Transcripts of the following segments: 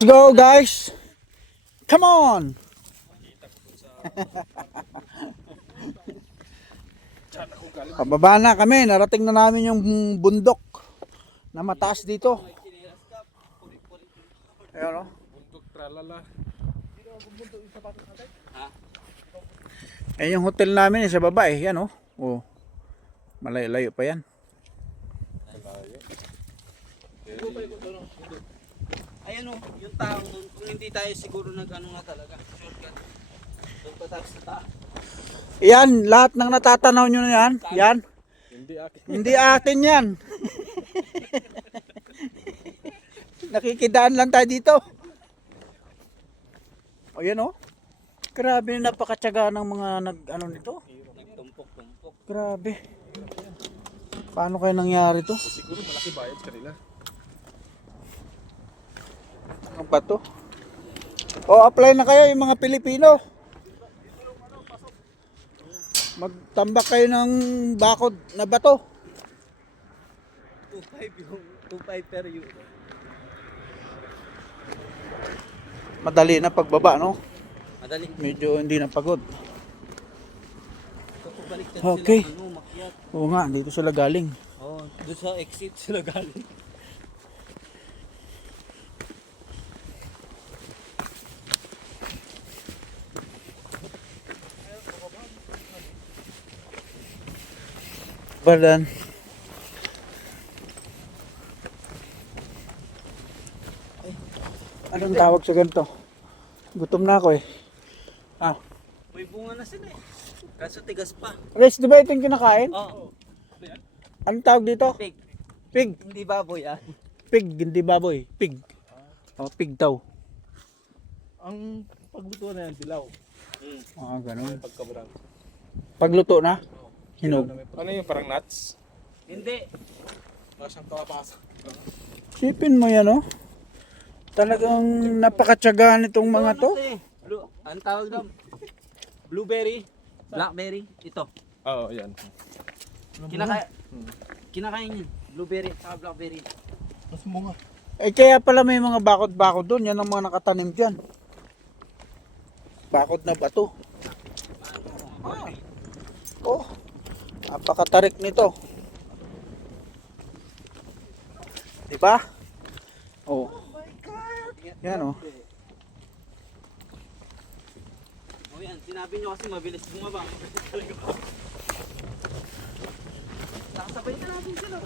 Let's go guys. Come on. Pababa na kami. Narating na namin yung bundok na mataas dito. Ayun o. Bundok tralala. Ayun yung hotel namin sa baba eh. Yan o. Oh. Malayo-layo pa yan. Ayan o, yung tao doon, kung hindi tayo siguro nag-ano nga talaga, shortcut. Doon pa tayo sa taas. Yan, lahat ng natatanaw nyo na yan. Yan. Hindi akin. Hindi atin yan. Nakikidaan lang tayo dito. O yan o. Grabe, napakatyaga ng mga nag-ano nito. Nagtumpok-tumpok. Grabe. Paano kaya nangyari to? Siguro malaki bayad kanila. Ano ba to? O, apply na kayo yung mga Pilipino. Magtambak kayo ng bakod na bato. 2.5 yung 2.5 per euro. Madali na pagbaba, no? Madali. Medyo hindi na pagod. Kapag baliktad Okay. sila, makyat. Oo nga, dito sila galing. Oh, doon sa exit sila galing. Badan. Anong tawag sa ganito? Gutom na ako eh. Ah, May bunga na sila eh. Kaso tigas pa. Res, di ba ito yung kinakain? Oo. Anong tawag dito? Pig. Pig. Hindi baboy ah. Pig, hindi baboy. Pig. Oh, pig daw. Ang pagluto na yan, dilaw. Ah, ganun. Pagkabrang. Pagluto na? Hinog. Ano yung parang nuts? Hindi. Masang kawapasa. Sipin mo yan, oh. Talagang napakatyagaan itong mga to. Blue, ang tawag daw? Blueberry, blackberry, ito. Oo, yan. Kinakain yun. Blueberry at blackberry. Mas bunga. Eh kaya pala may mga bakod-bakod doon. Yan ang mga nakatanim dyan. Bakod na bato. Ah. Oh, napakatarik nito. Diba? Oh. Yan oh. Oh yan, sinabi nyo kasi mabilis bumaba. Nakasabay na natin sila.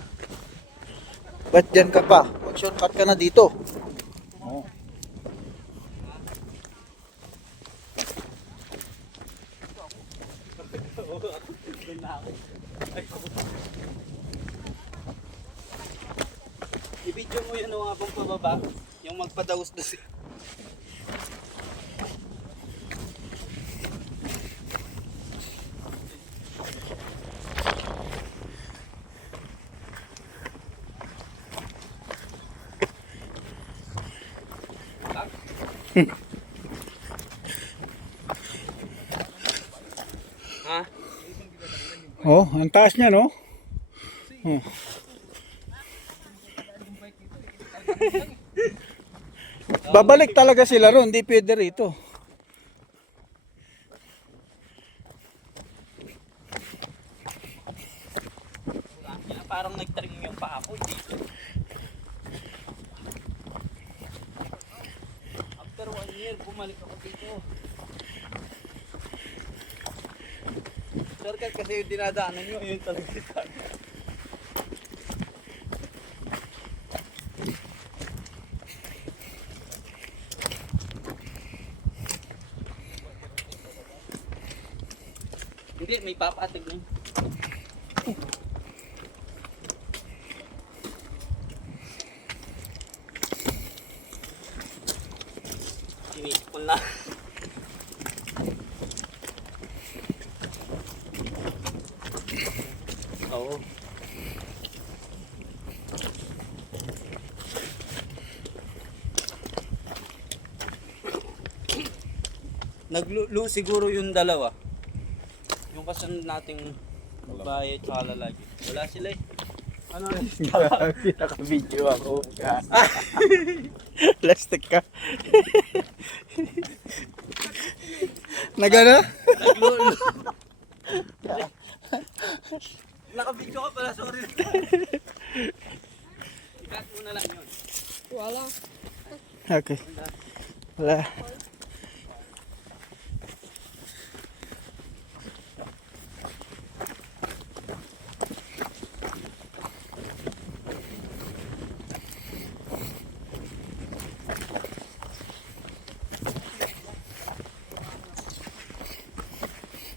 Ba't dyan ka pa? Mag-shortcut ka na dito. Oh. I-video mo yan o habang pababa. Yung magpadaos-dos. Ha? Oh, ang taas niya, no? Oh. Babalik talaga sila ron, hindi pwede rito. Parang nagtaring yung paa ko dito. After 1 year, bumalik ako dito. Shortcut kasi yung dinadaanan nyo, yun talaga dito. Hindi, may papatig na yun. Sinisipon na. Oo. Naglulo siguro yung dalawa. Yung kasunod nating babae at lalaki. Wala sila eh. Ano Naka-video ako. Plastic ka. Nagano? Naka-video ka pala, sorry. Ikat mo na lang yun. Wala. Okay. Wala.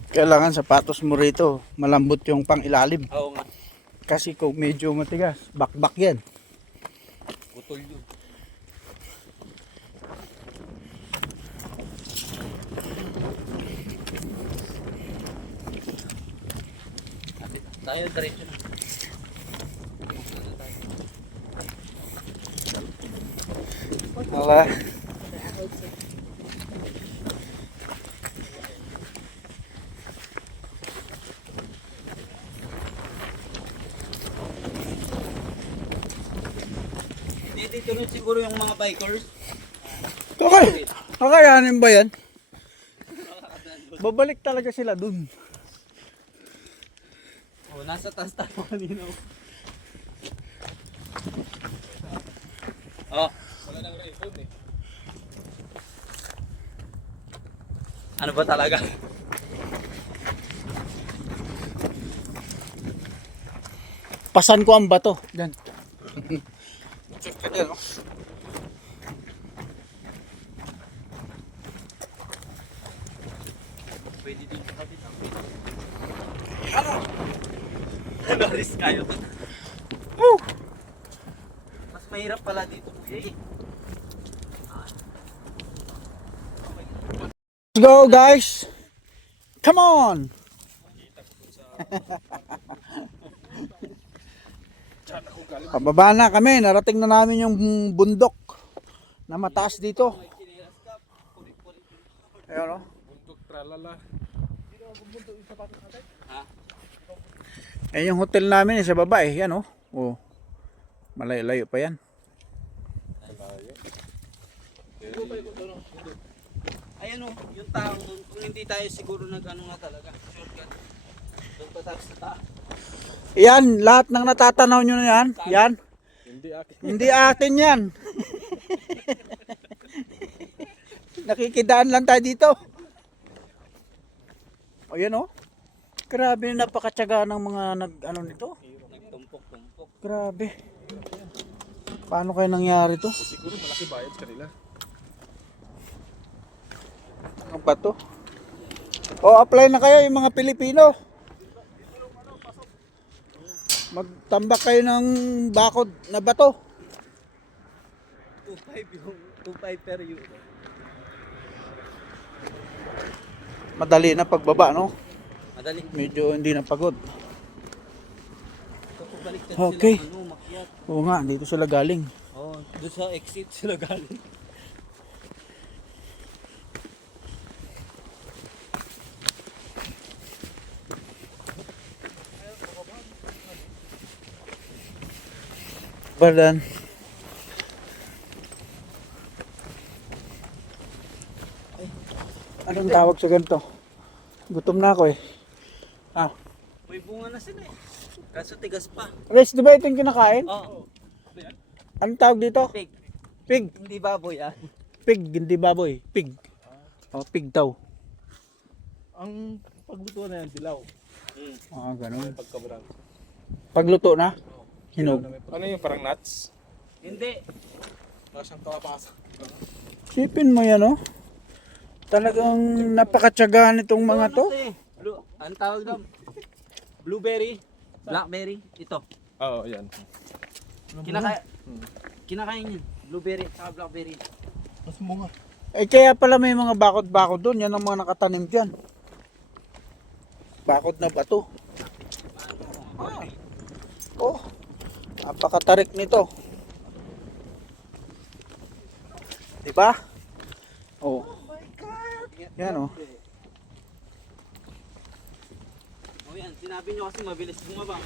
Kailangan sapatos mo rito, malambot yung pang ilalim. Oo nga. Kasi kung medyo matigas, bakbak yan. Putol yun. Kapit tayo, diretso na. Wala. Dito rin siguro yung mga bikers. Kakayanin ba yan? Babalik talaga sila dun. Oh, nasa taas tayo kanina. Oh. Wala nang record eh. Ano ba talaga? Pasan ko ang bato. Yan. Check ka dyan, oh. Pwede din kapit ang ano risk kayo? Woo! Mas mahirap pala dito. Eh. Let's go, guys. Come on. Pababa na kami. Narating na namin yung bundok na mataas dito. Ayun, oh. Bundok tralala. Ha? Ayun yung hotel namin sa baba eh. Yan, oh. Oh. Malayo-layo pa yan. Ayan o, yung tao doon, kung hindi tayo siguro nag-ano nga talaga, shortcut. Doon pa tayo sa taas. Yan, lahat ng natatanaw nyo na yan. Yan. Hindi akin. Hindi atin yan. Nakikidaan lang tayo dito. O yan, oh. Grabe, napakatyaga ng mga nag-ano nito. Nagtumpok-tumpok. Grabe. Paano kaya nangyari to? Siguro malaki bayad sa kanila. Ano ba to? O, apply na kayo yung mga Pilipino. Magtambak kayo ng bakod na bato. 2.5 yung 2.5 per euro. Madali na pagbaba, no? Madali. Medyo hindi na pagod. Kapag baliktad Okay. sila, ano, makyat. Oo nga, dito sila galing. Oh, doon sa exit sila galing. Balan. Anong tawag sa ganito? Gutom na ako eh. Ah, May bunga na sila eh. Kaso tigas pa. Res, di ba ito yung kinakain? Oh, Anong tawag dito? pig. Pig. Hindi baboy ah. Pig, hindi baboy. Pig. O, pig daw. Ang pagluto na yan, dilaw. Ah, ganun. Pagkabrang. Pagluto na? Hinog. Ano yung parang nuts? Hindi. Parang siyang kapapasa. Sipin mo yan, oh. Talagang napakatyagaan itong mga to. Blue, ang tawag daw. Blueberry, blackberry, ito. Oo, yan. Kinakain yun. Blueberry at blackberry. Mas munga. Eh, kaya pala may mga bakod-bakod doon. Yan ang mga nakatanim dyan. Bakod na bato. Oh, napakatarik nito. Diba? Oh. Yan, oh. Oh yan, sinabi nyo kasi mabilis bumaba.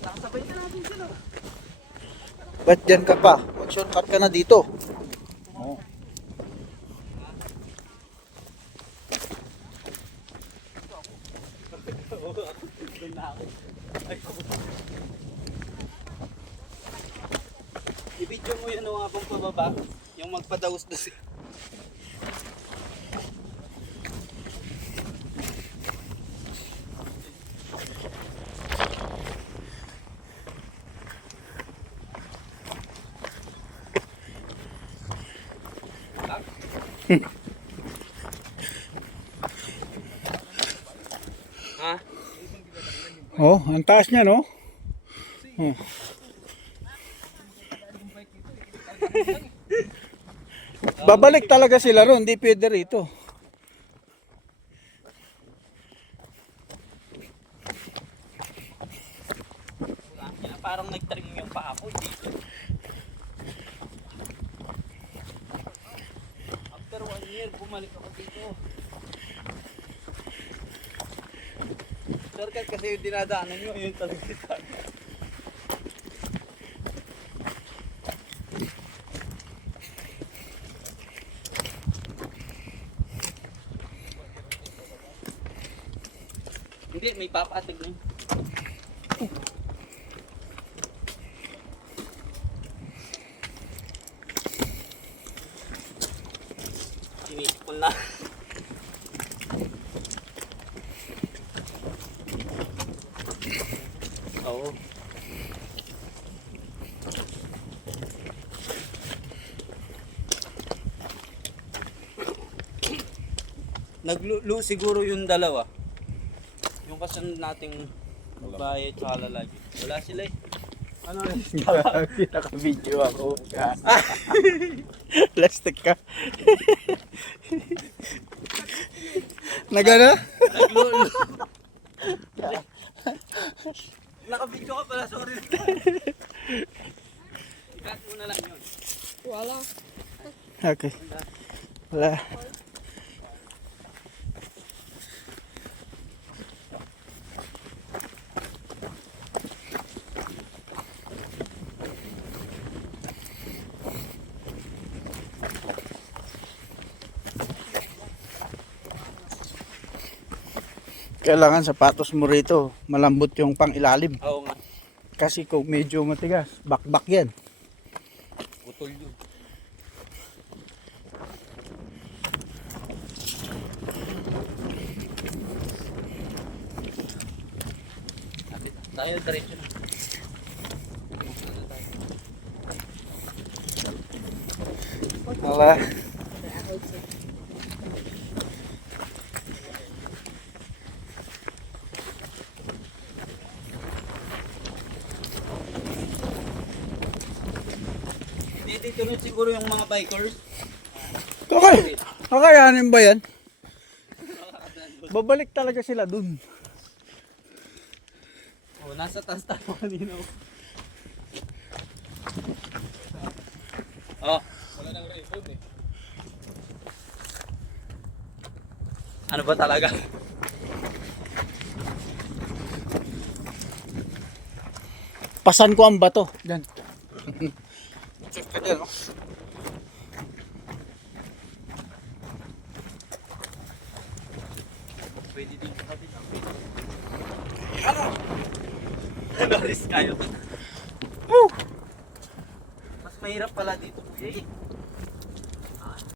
Nakasabay na natin sila. Ba't dyan ka pa? Mag-shortcut ka na dito. Oh. I-video mo yun mga pang pababa. Yung magpadaos na siya. Ha? Oh, ang taas niya, no? Oh. Babalik talaga sila ron, hindi pwede rito. Parang nag-trim yung paa ko dito. After 1 year, bumalik ako dito. Shortcut kasi yung dinadaanan nyo, yun talaga tayo. Hindi, may papatig na yun. Sinipol na. Oo. Naglulo siguro yung dalawa. Yung kasunod nating babae at lalaki. Wala sila eh. Ano? Naka-video ako. Plastic ka. Nagana? Naglulo. Naka-video ka pala, sorry. Cut mo na lang yun. Wala. Okay. Wala. Kailangan sapatos mo rito, malambot yung pang ilalim. Oo nga. Kasi kung medyo matigas, bakbak yan. Putol yun. Lapit. Tayo diretso na. Wala. Dito rin siguro yung mga bikers. Okay. Kakayanin ba yan? Babalik talaga sila dun. Oh, nasa taas tayo kanina. Oh. Wala nang record eh. Ano ba talaga? Pasan ko ang bato. Yan. Check ka dyan, oh. Pwede din sa kabila. Ano risk kayo? Mas mahirap pala dito. Eh.